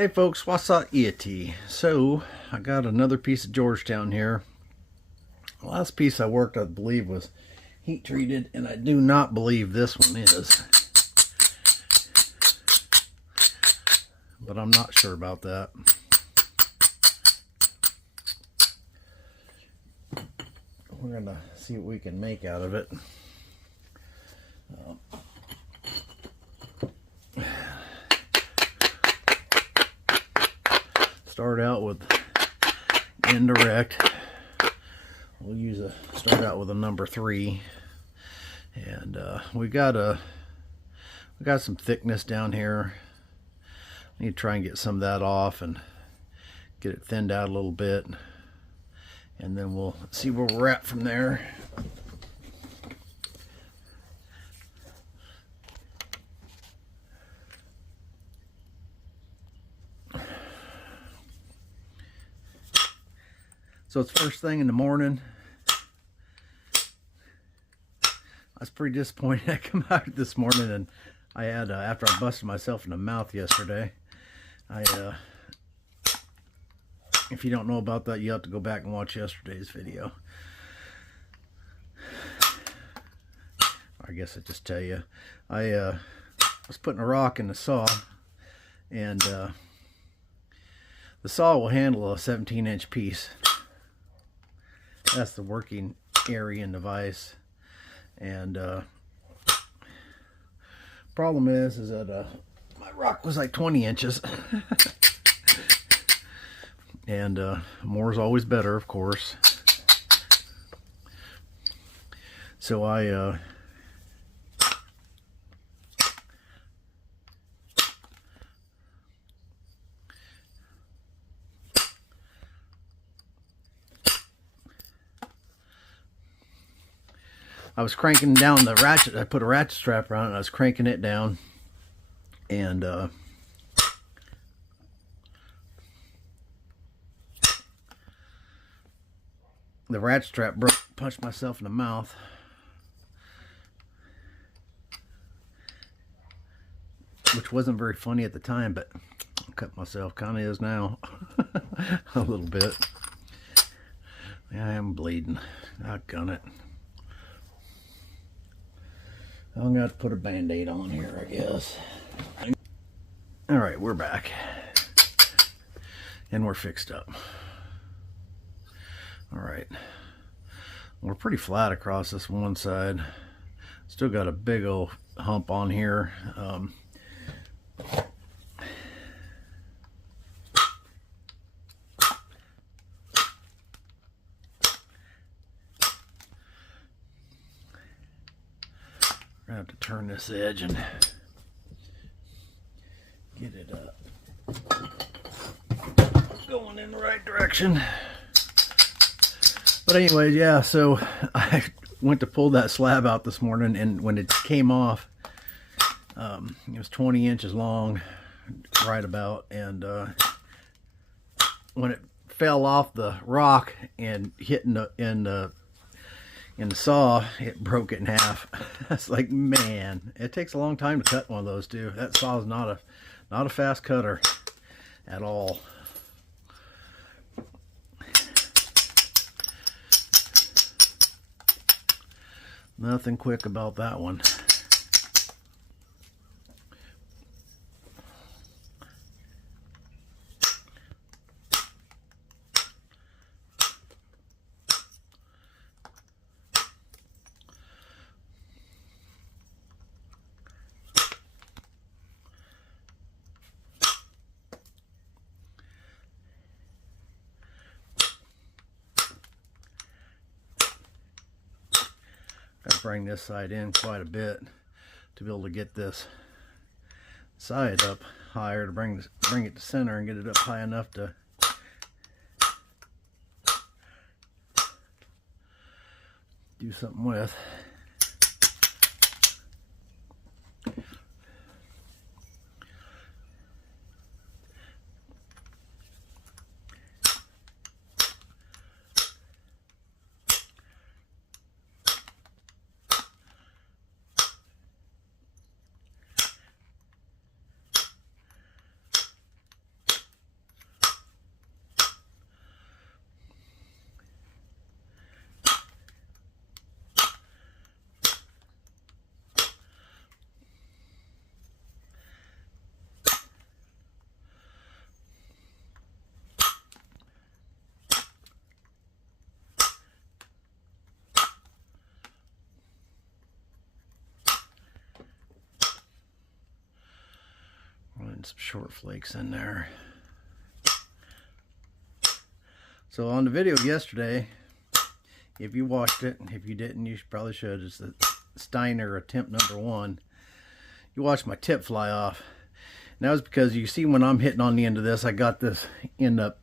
Hey folks, what's up, it? So I got another piece of Georgetown here. The last piece I worked, I believe, was heat treated, and I do not believe this one is. But I'm not sure about that. We're gonna see what we can make out of it. Start out with indirect. We'll start out with a number 3, and we got some thickness down here. I need to try and get some of that off and get it thinned out a little bit, and then we'll see where we're at from there. So it's first thing in the morning. I was pretty disappointed. I come out this morning and I had, after I busted myself in the mouth yesterday, if you don't know about that, you have to go back and watch yesterday's video. I guess I just tell you. I was putting a rock in the saw, and the saw will handle a 17-inch piece. That's the working area in the vise, and problem is that my rock was like 20 inches, and more is always better, of course. So I was cranking down the ratchet. I put a ratchet strap around it, and I was cranking it down, and the ratchet strap broke. Punched myself in the mouth. Which wasn't very funny at the time, but I cut myself. Kind of is now. A little bit. Yeah, I am bleeding. Doggone it. I'm gonna have to put a band-aid on here, I guess. Alright, we're back. And we're fixed up. Alright. We're pretty flat across this one side. Still got a big old hump on here. I have to turn this edge and get it going in the right direction. But anyways, yeah, so I went to pull that slab out this morning, and when it came off, it was 20 inches long, right about, and when it fell off the rock and hit in the saw, it broke it in half. It's like, man, it takes a long time to cut one of those too. That saw is not a fast cutter at all. Nothing quick about that one. Got to bring this side in quite a bit to be able to get this side up higher, to bring it to center and get it up high enough to do something with. Getting some short flakes in there. So on the video yesterday, if you watched it, if you didn't, you probably should. It's the Steiner attempt number 1. You watched my tip fly off. And that was because you see when I'm hitting on the end of this, I got this in the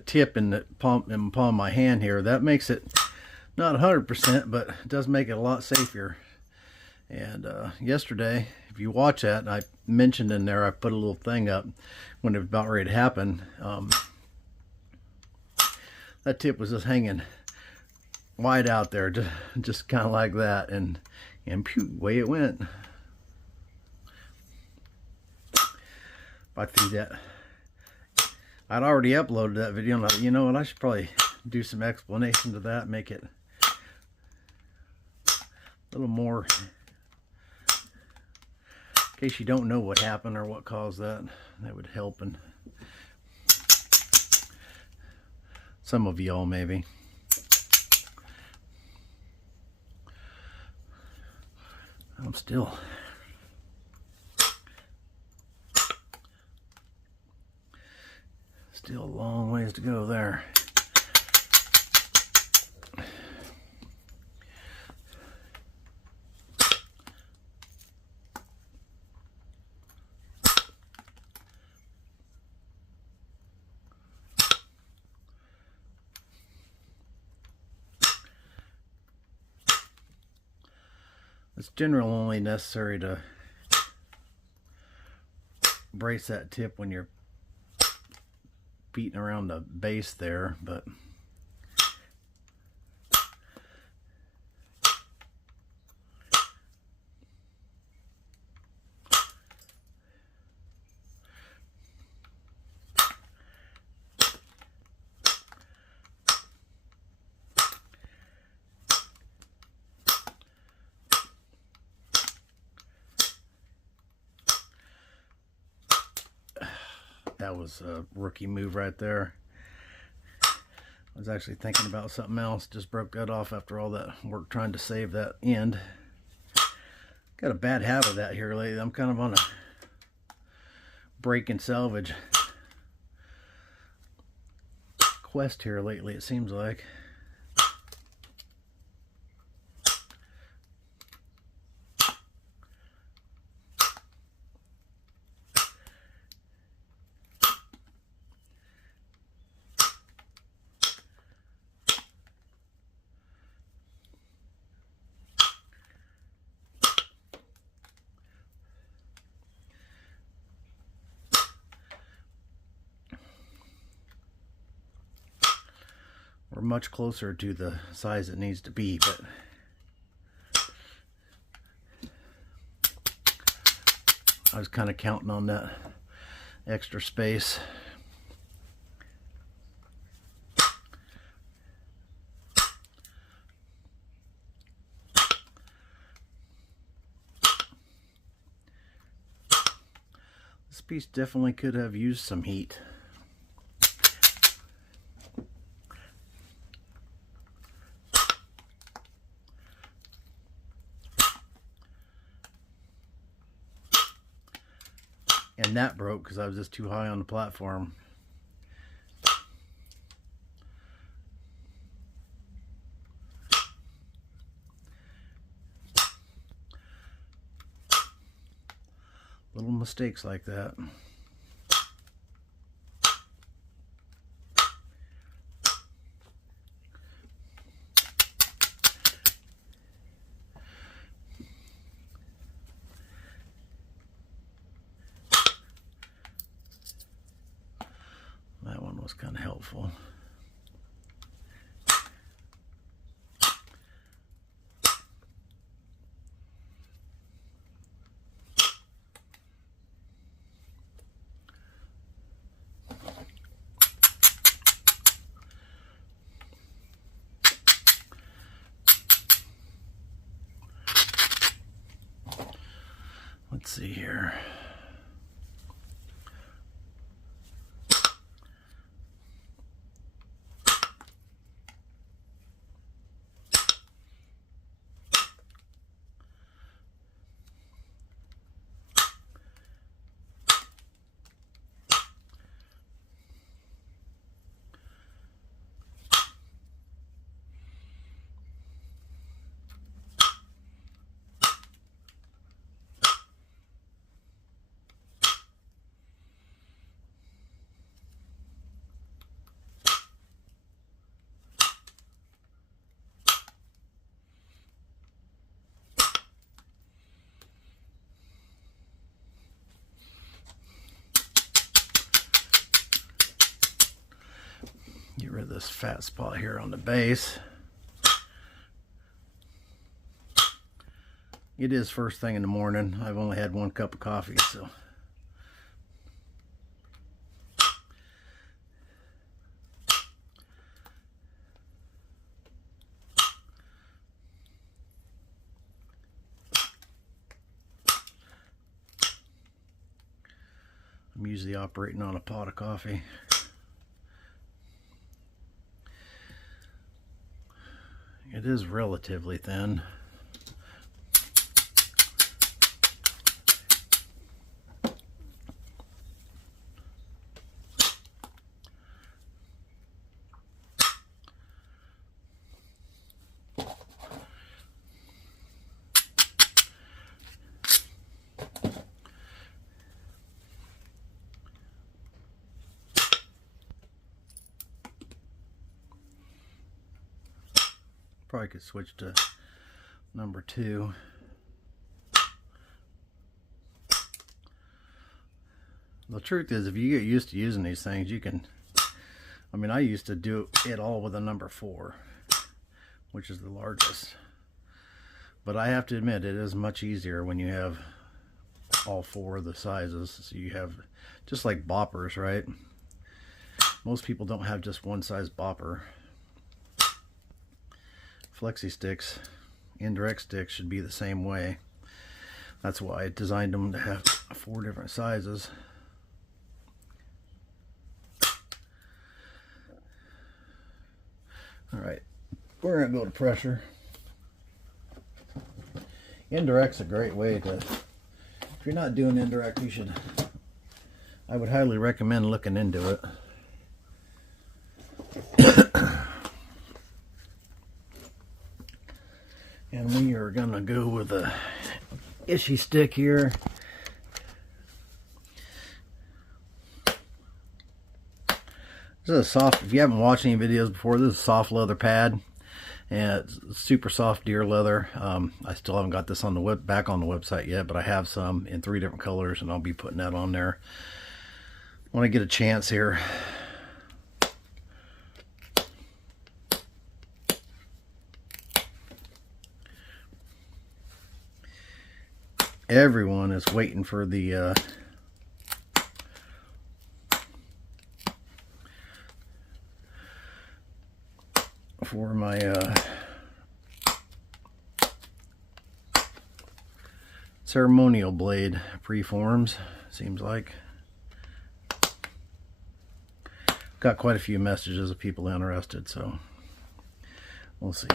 tip in the palm of my hand here. That makes it not 100%, but it does make it a lot safer. And yesterday, if you watch that, I mentioned in there, I put a little thing up when it was about ready to happen. That tip was just hanging wide out there, just kind of like that, and pew, away it went. I threw that. I'd already uploaded that video, and I thought, you know what, I should probably do some explanation to that, make it a little more, in case you don't know what happened or what caused that. That would help, and some of y'all maybe. I'm still a long ways to go there. It's generally only necessary to brace that tip when you're beating around the base there, but that was a rookie move right there. I was actually thinking about something else. Just broke that off after all that work trying to save that end. Got a bad habit of that here lately. I'm kind of on a break and salvage quest here lately, it seems like. We're much closer to the size it needs to be, but I was kind of counting on that extra space. This piece definitely could have used some heat. And that broke because I was just too high on the platform. Little mistakes like that. That one was kind of helpful. Let's see here. rid of this fat spot here on the base. It is first thing in the morning. I've only had 1 cup of coffee, so. I'm usually operating on a pot of coffee. It is relatively thin. Probably could switch to number 2. The truth is, if you get used to using these things, you can, I mean, I used to do it all with a number 4, which is the largest. But I have to admit, it is much easier when you have all 4 of the sizes. So you have, just like boppers, right? Most people don't have just one size bopper. Flexi sticks, indirect sticks should be the same way. That's why I designed them to have 4 different sizes. All right, we're gonna go to pressure. Indirect's a great way to, if you're not doing indirect, you should, I would highly recommend looking into it. And we are gonna go with a ishy stick here. This is a soft, if you haven't watched any videos before, this is a soft leather pad. And it's super soft deer leather. I still haven't got this on the back on the website yet, but I have some in 3 different colors, and I'll be putting that on there when I get a chance here. Everyone is waiting for the for my ceremonial blade preforms, seems like. Got quite a few messages of people interested, so we'll see.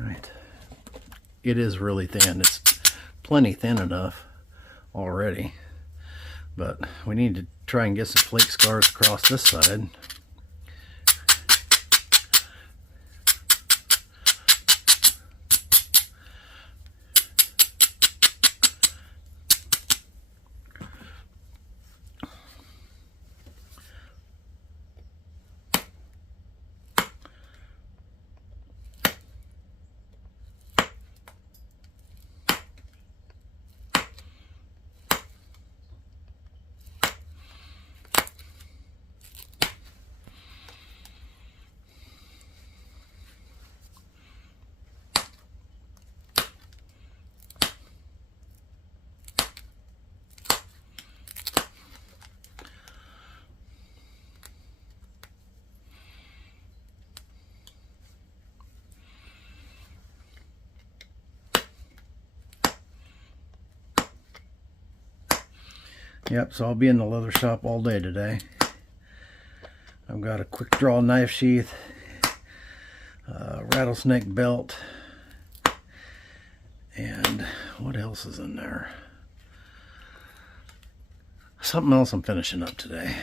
Right, it is really thin. It's plenty thin enough already, but we need to try and get some flake scars across this side. Yep, so I'll be in the leather shop all day today. I've got a quick draw knife sheath, rattlesnake belt, And what else is in there? Something else I'm finishing up today.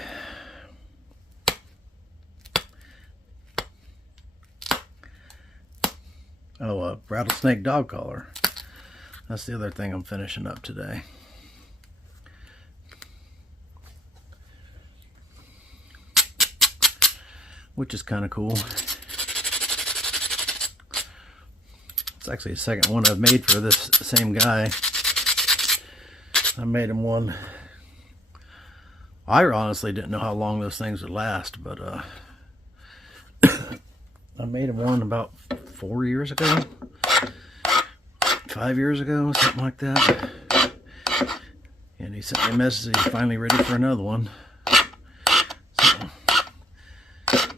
Oh, a rattlesnake dog collar. That's the other thing I'm finishing up today. Which is kind of cool. It's actually the second one I've made for this same guy. I made him one. I honestly didn't know how long those things would last, but I made him one about 4 years ago, 5 years ago, something like that. And he sent me a message, he's finally ready for another one. So,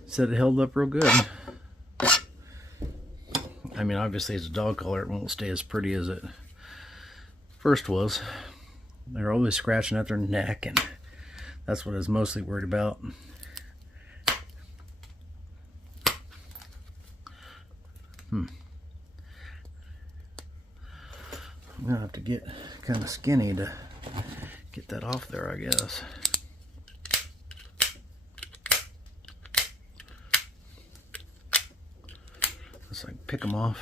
said it held up real good. I mean, obviously it's a dog collar, it won't stay as pretty as it first was. They're always scratching at their neck, and that's what I was mostly worried about. I'm gonna have to get kind of skinny to get that off there, I guess. Let's like pick them off.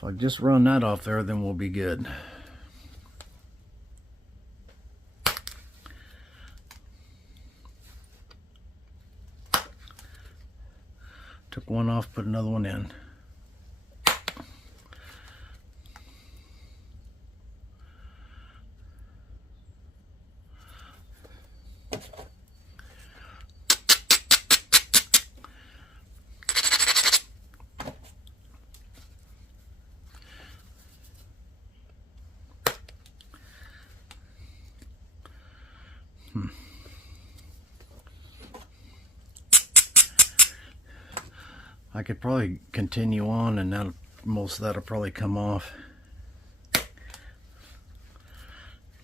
If I just run that off there, then we'll be good. Took one off, put another one in. I could probably continue on, and now most of that'll probably come off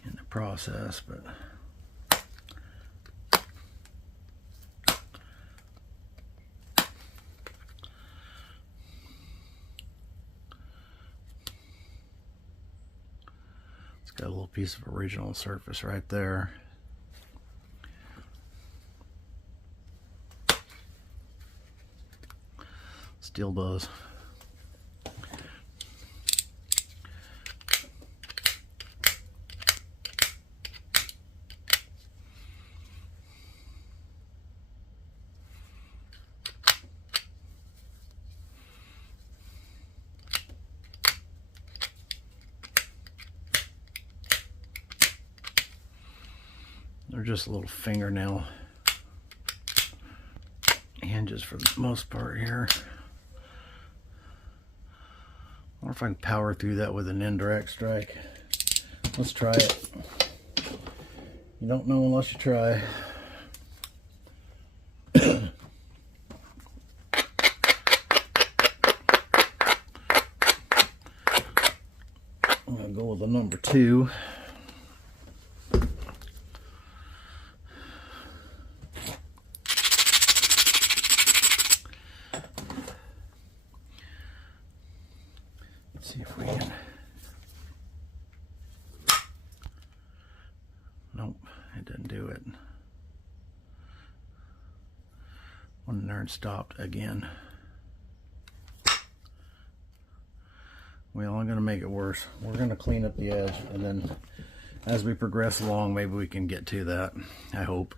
in the process, but it's got a little piece of original surface right there. Still does. They're just little fingernail hinges for the most part here. I wonder if I can power through that with an indirect strike. Let's try it. You don't know unless you try. I'm gonna go with the number 2. See if we can. Nope, it didn't do it. Went in there and stopped again. Well, I'm going to make it worse. We're going to clean up the edge, and then as we progress along, maybe we can get to that. I hope.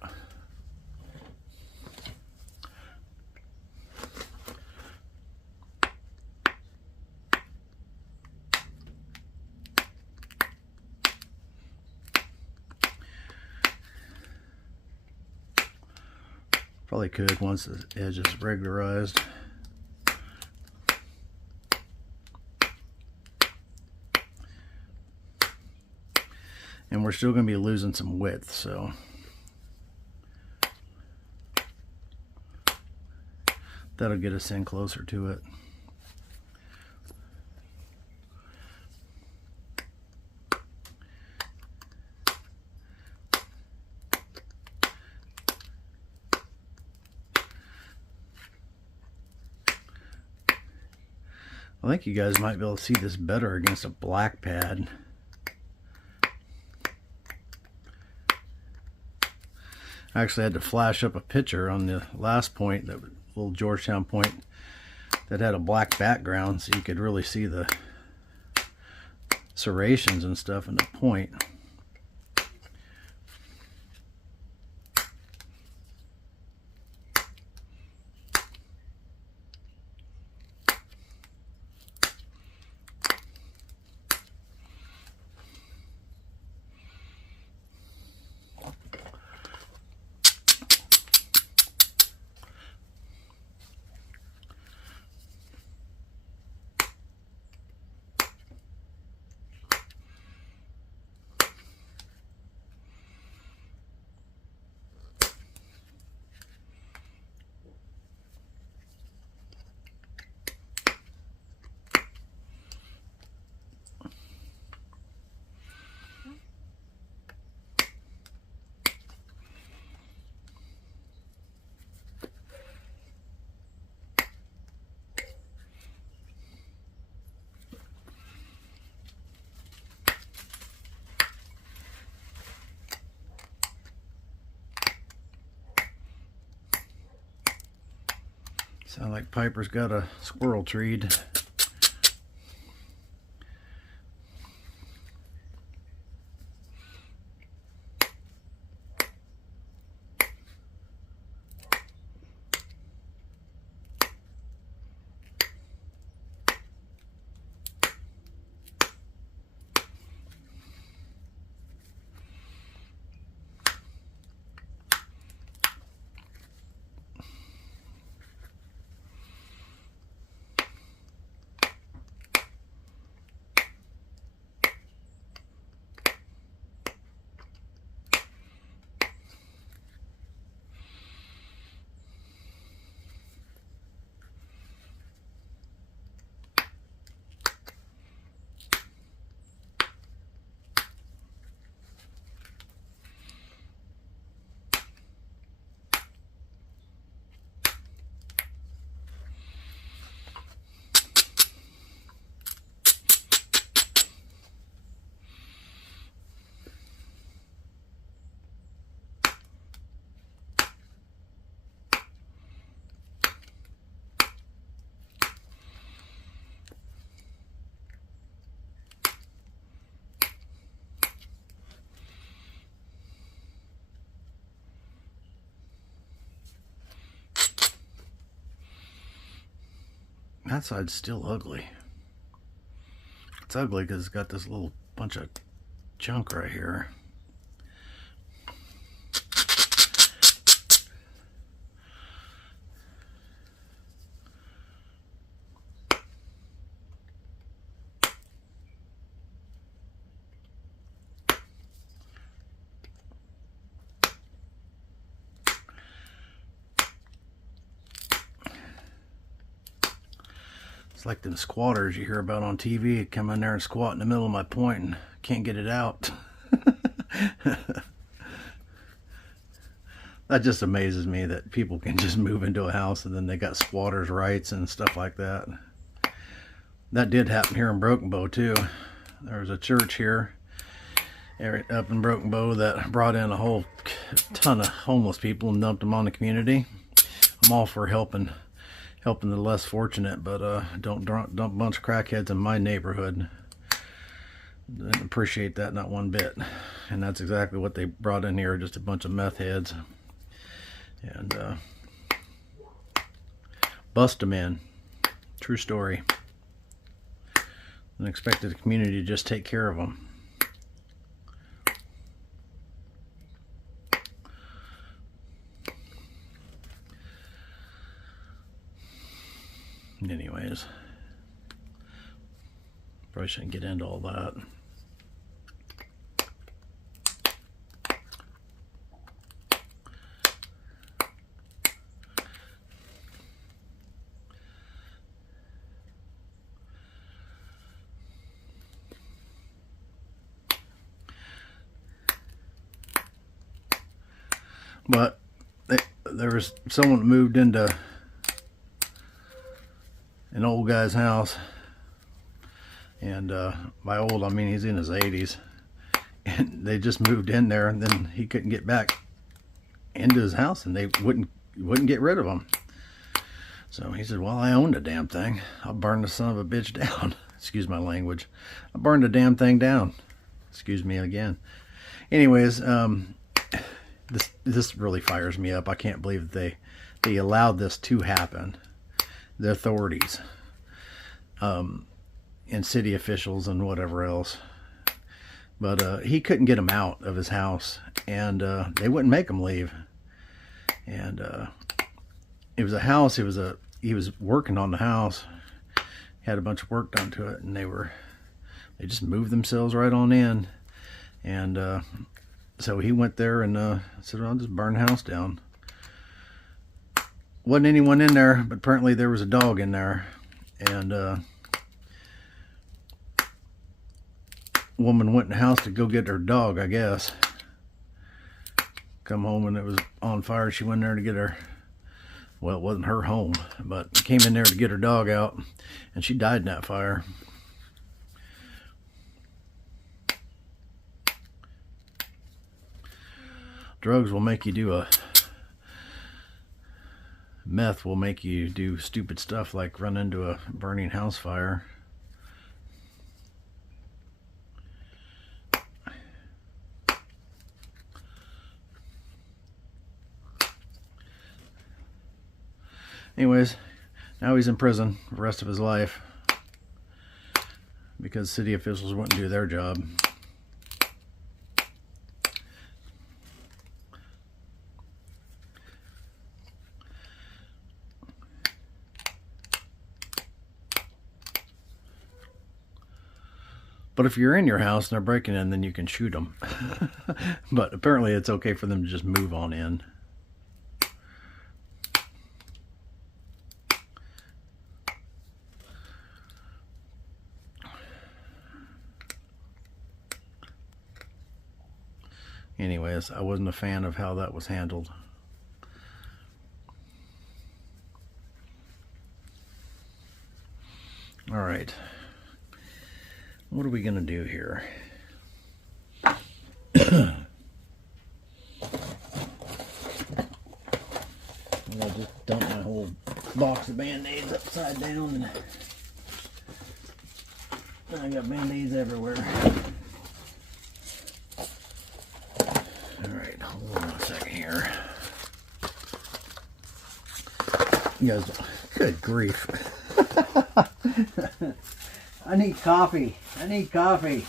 Probably could once the edge is regularized. And we're still going to be losing some width, so that'll get us in closer to it. I think you guys might be able to see this better against a black pad. I actually had to flash up a picture on the last point, that little Georgetown point that had a black background, so you could really see the serrations and stuff in the point. Sound like Piper's got a squirrel treed. That side's still ugly. It's ugly because it's got this little bunch of junk right here. Like them squatters you hear about on TV, come in there and squat in the middle of my point and can't get it out. That just amazes me that people can just move into a house and then they got squatters' rights and stuff like that. That did happen here in Broken Bow too. There was a church here up in Broken Bow that brought in a whole ton of homeless people and dumped them on the community. I'm all for helping the less fortunate, but don't dump a bunch of crackheads in my neighborhood. Didn't appreciate that, not one bit. And that's exactly what they brought in here, just a bunch of meth heads. And bust them in. True story. And expected the community to just take care of them. Anyways, probably shouldn't get into all that. But there was someone that moved into an old guy's house, and by old I mean he's in his 80s, and they just moved in there, and then he couldn't get back into his house, and they wouldn't get rid of him. So he said, well, I own the damn thing, I'll burn the son of a bitch down. Excuse my language. I burned the damn thing down. Excuse me again. Anyways, this really fires me up. I can't believe that they allowed this to happen. The authorities, and city officials and whatever else. But he couldn't get him out of his house, and they wouldn't make him leave. And it was a house. He was working on the house. Had a bunch of work done to it, and they just moved themselves right on in. And so he went there and said, I'll just burn the house down. Wasn't anyone in there, but apparently there was a dog in there. And woman went in the house to go get her dog, I guess. Come home and it was on fire. She went in there to get her, well, it wasn't her home, but came in there to get her dog out, and she died in that fire. Drugs will make you do meth will make you do stupid stuff like run into a burning house fire. Anyways, now he's in prison for the rest of his life because city officials wouldn't do their job. But if you're in your house and they're breaking in, then you can shoot them. But apparently it's okay for them to just move on in. Anyways, I wasn't a fan of how that was handled. All right. What are we going to do here? I just dumped my whole box of Band-Aids upside down, and I got Band-Aids everywhere. Alright, hold on a second here. You guys, good grief. I need coffee. I need coffee.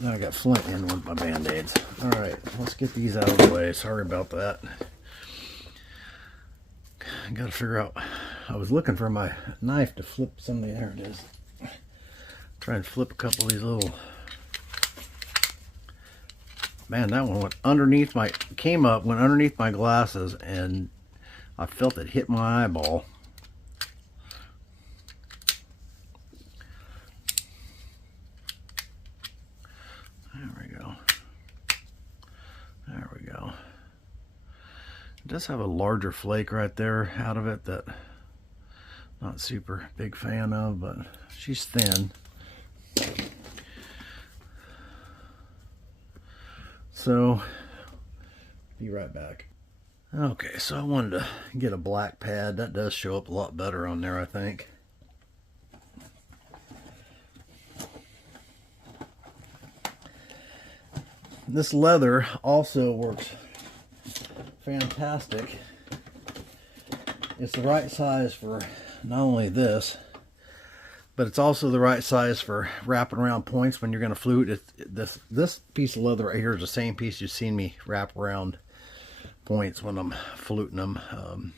Now I got Flint in with my Band-Aids. Alright, let's get these out of the way. Sorry about that. I gotta figure out. I was looking for my knife to flip some of the. There it is. Try and flip a couple of these little. Man, that one went underneath my, came up, went underneath my glasses, and I felt it hit my eyeball. There we go. There we go. It does have a larger flake right there out of it that I'm not super big fan of, but she's thin. So, be right back. Okay, so I wanted to get a black pad. That does show up a lot better on there, I think. This leather also works fantastic. It's the right size for not only this, but it's also the right size for wrapping around points when you're going to flute. This piece of leather right here is the same piece you've seen me wrap around points when I'm fluting them.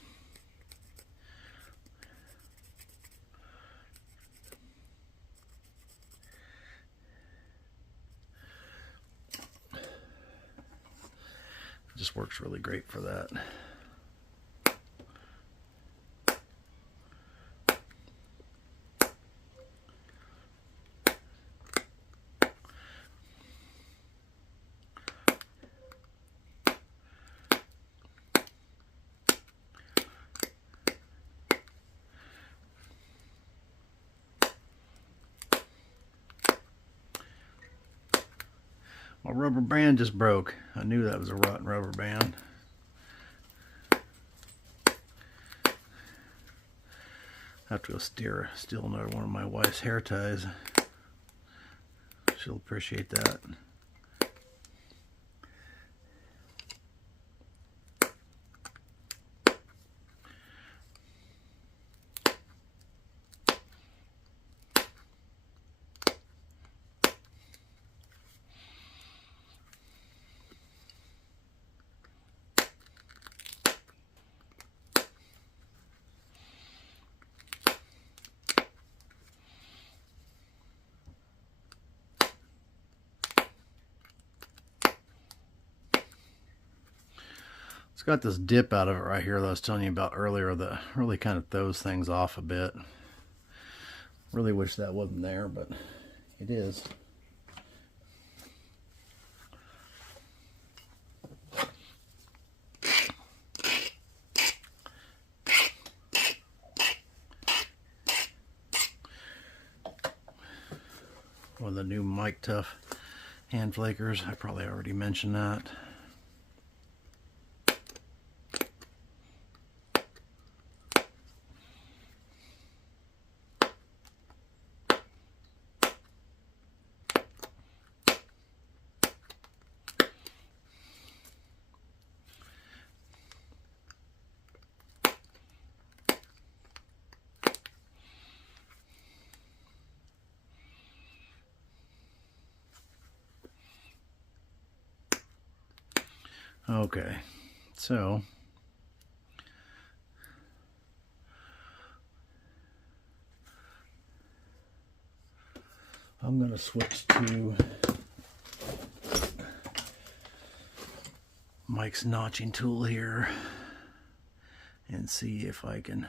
It just works really great for that. My rubber band just broke. I knew that was a rotten rubber band. I have to go steal another one of my wife's hair ties. She'll appreciate that. It's got this dip out of it right here that I was telling you about earlier that really kind of throws things off a bit. Really wish that wasn't there, but it is. One of the new Mike Tough hand flakers. I probably already mentioned that. Okay, so I'm going to switch to Mike's notching tool here and see if I can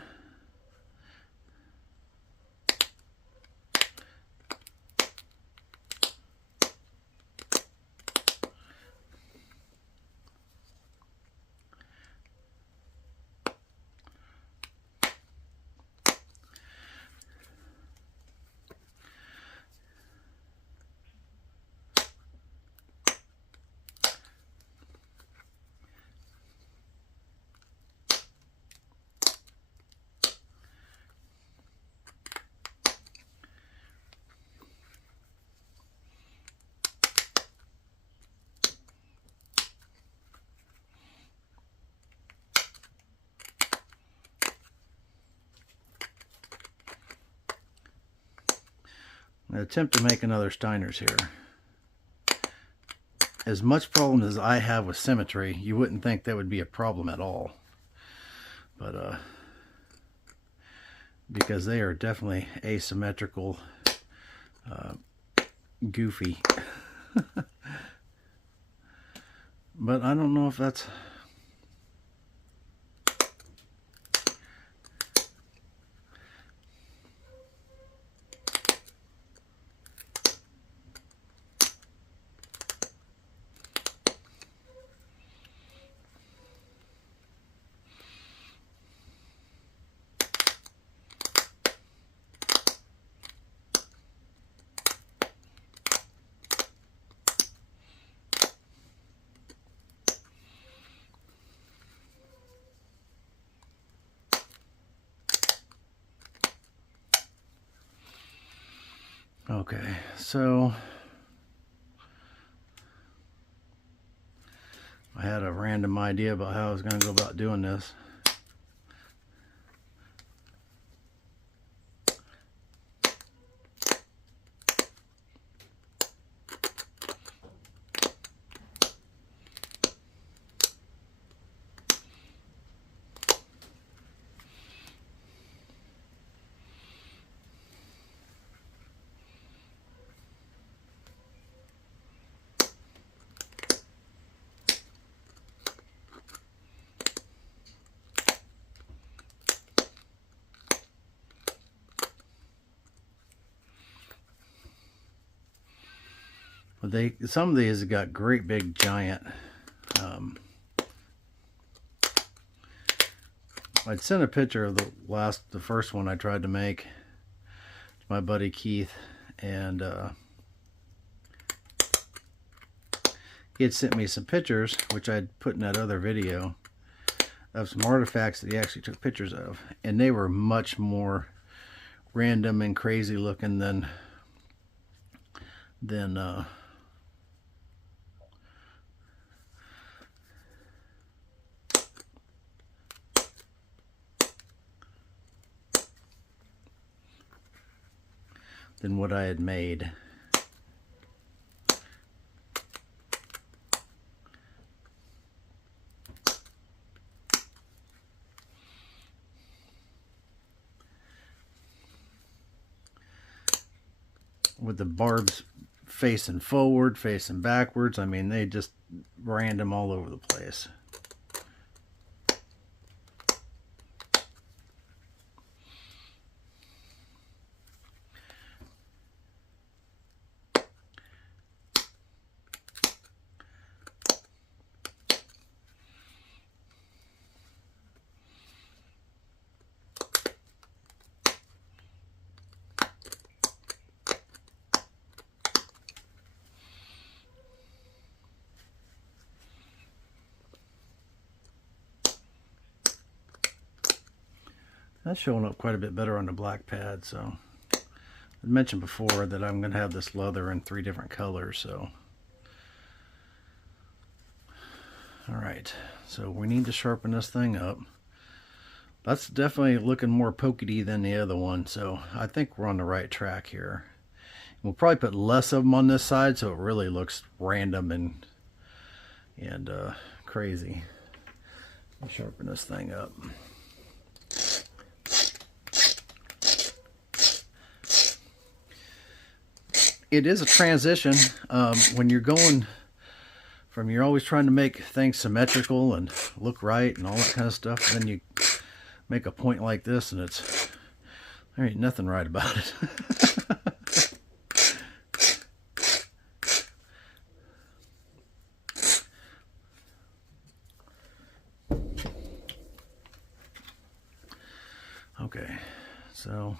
attempt to make another Steiner's here. As much problem as I have with symmetry, you wouldn't think that would be a problem at all. But because they are definitely asymmetrical, goofy. But I don't know if that's... Okay, so I had a random idea about how I was going to go about doing this. But some of these have got great big giant. I'd sent a picture of the first one I tried to make to my buddy Keith, and he had sent me some pictures, which I'd put in that other video, of some artifacts that he actually took pictures of, and they were much more random and crazy looking than what I had made. With the barbs facing forward, facing backwards. I mean, they just random all over the place. That's showing up quite a bit better on the black pad. So I mentioned before that I'm going to have this leather in 3 different colors. So alright, so we need to sharpen this thing up. That's definitely looking more pokey than the other one, so I think we're on the right track here. We'll probably put less of them on this side so it really looks random and crazy. I'll sharpen this thing up. It is a transition when you're going from, you're always trying to make things symmetrical and look right and all that kind of stuff, and then you make a point like this and there ain't nothing right about it. Okay, so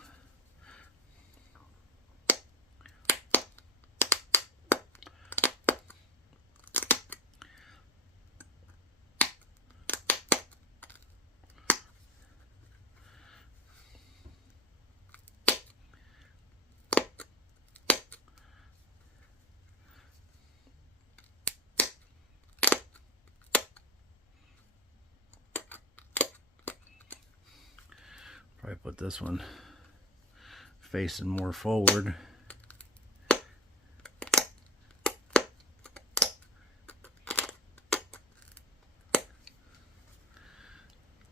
probably put this one facing more forward.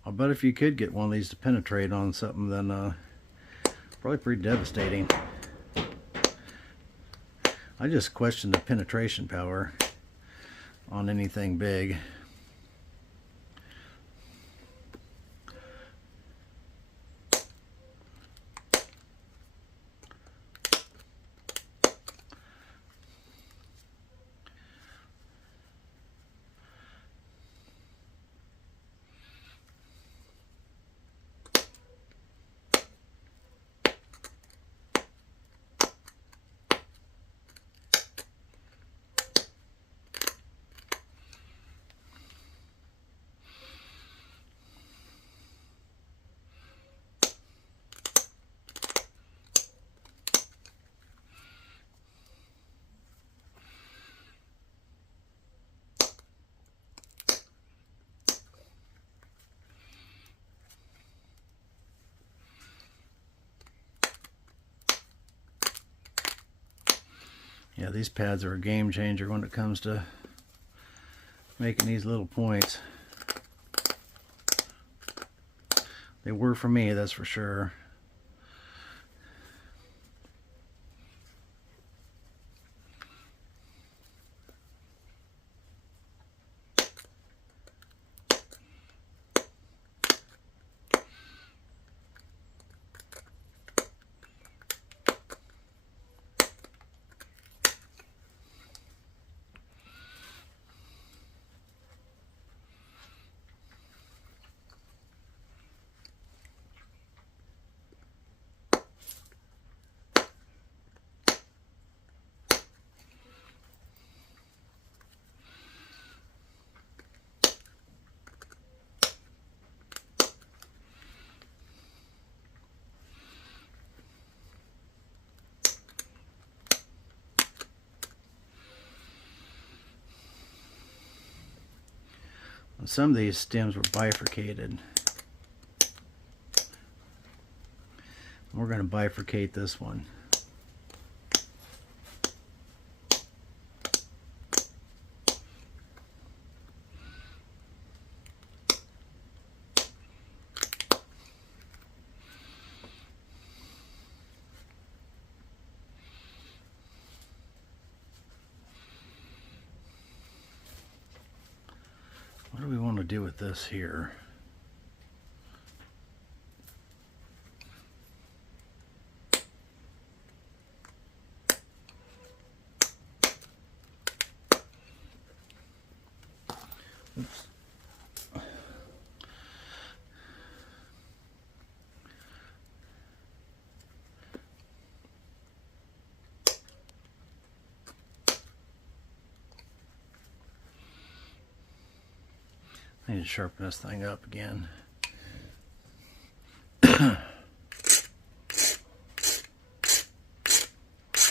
I bet if you could get one of these to penetrate on something, then probably pretty devastating. I just question the penetration power on anything big. Yeah, these pads are a game changer when it comes to making these little points. They were for me, that's for sure. Some of these stems were bifurcated. We're going to bifurcate this one. What do we want to do with this here? Oops. I need to sharpen this thing up again.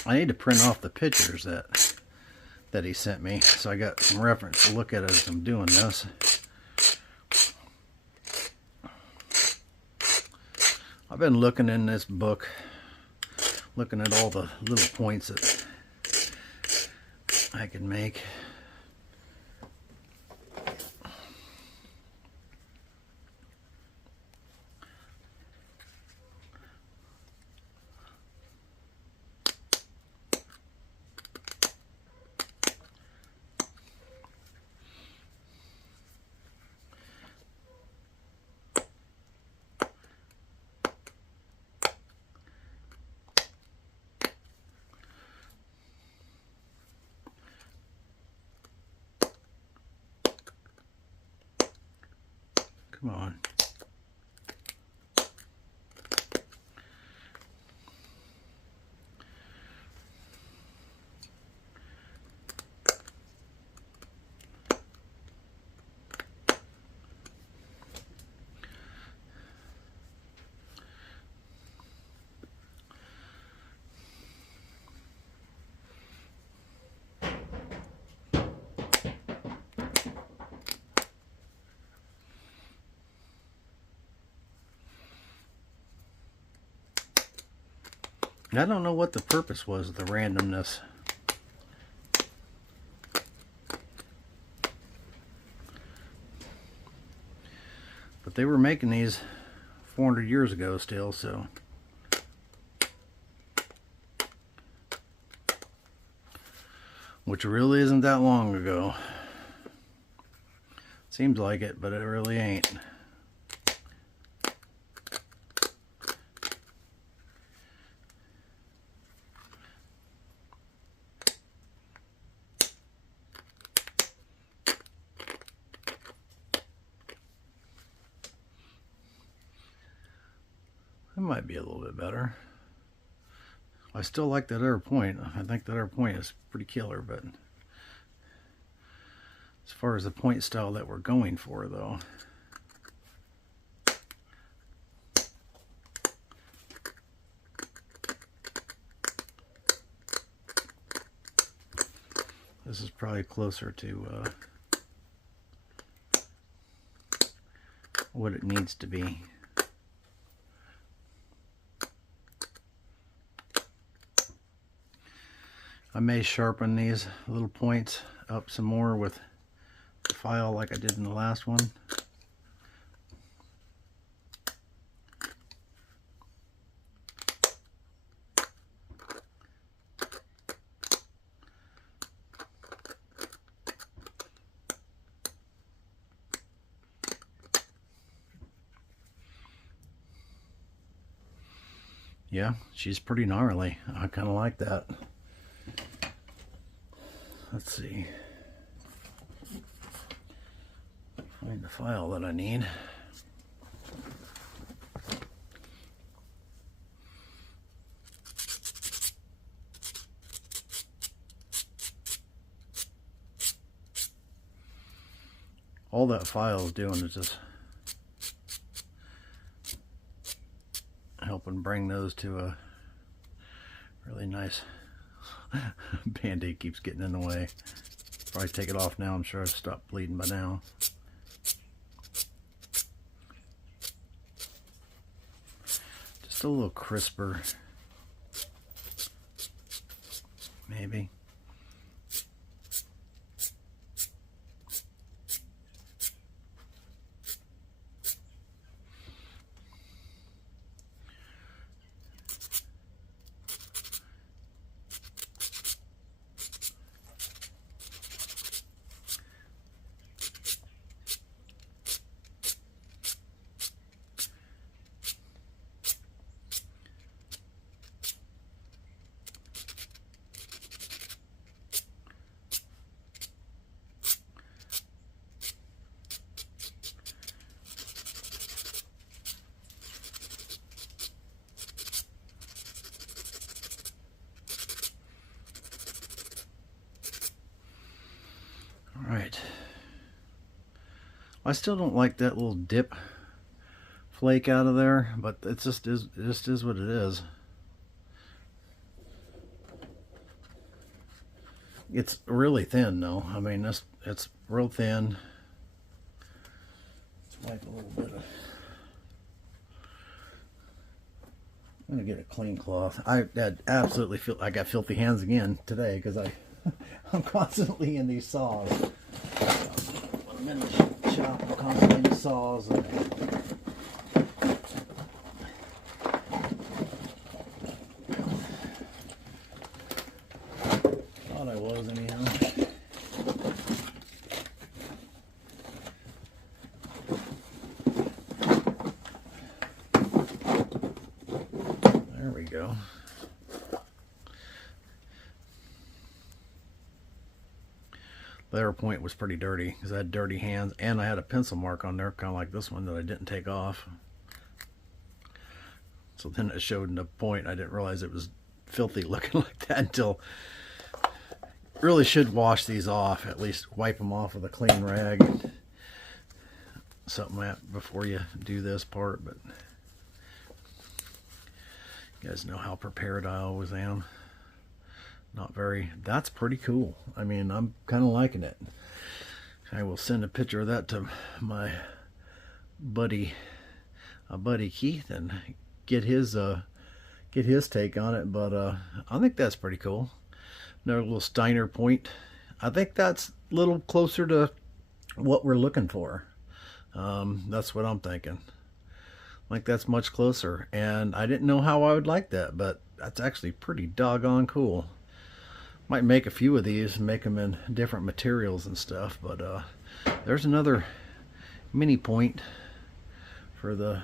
I need to print off the pictures that he sent me, so I got some reference to look at as I'm doing this. I've been looking in this book, looking at all the little points that I can make. Come on. I don't know what the purpose was of the randomness. But they were making these 400 years ago still, so. Which really isn't that long ago. Seems like it, but it really ain't. It might be a little bit better. I still like that other point. I think that other point is pretty killer, but as far as the point style that we're going for, though, this is probably closer to what it needs to be. I may sharpen these little points up some more with the file like I did in the last one. Yeah, she's pretty gnarly. I kind of like that. Let's see. Find the file that I need. All that file is doing is just helping bring those to a really nice. Band-aid keeps getting in the way. Probably take it off now. I'm sure I've stopped bleeding by now. Just a little crisper, maybe. Alright. I still don't like that little dip flake out of there, but it just is what it is. It's really thin though. I mean, it's real thin. Let's wipe a little bit of. I'm gonna get a clean cloth. I absolutely feel I got filthy hands again today because I'm constantly in these saws. I'm in the shop. I'm constantly in the saws. And thought I was anyhow. There we go. The other point was pretty dirty because I had dirty hands and I had a pencil mark on there, kind of like this one that I didn't take off. So then it showed in the point. I didn't realize it was filthy looking like that until really should wash these off, at least wipe them off with a clean rag, something like that before you do this part. But you guys know how prepared I always am. Not very. That's pretty cool. I mean, I'm kind of liking it. I will send a picture of that to my buddy Keith and get his take on it. But I think that's pretty cool. Another little Steiner point. I think that's a little closer to what we're looking for. That's what I'm thinking. Like that's much closer. And I didn't know how I would like that, but that's actually pretty doggone cool. Might make a few of these and make them in different materials and stuff, but there's another mini point for the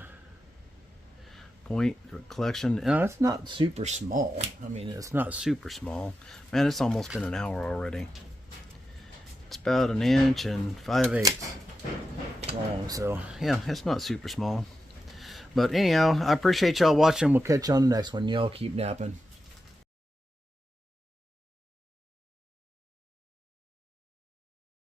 point collection. It's not super small. I mean, it's not super small. Man, it's almost been an hour already. It's about 1 inch and 5/8 long, so yeah, it's not super small. But anyhow, I appreciate y'all watching. We'll catch you on the next one. Y'all keep napping.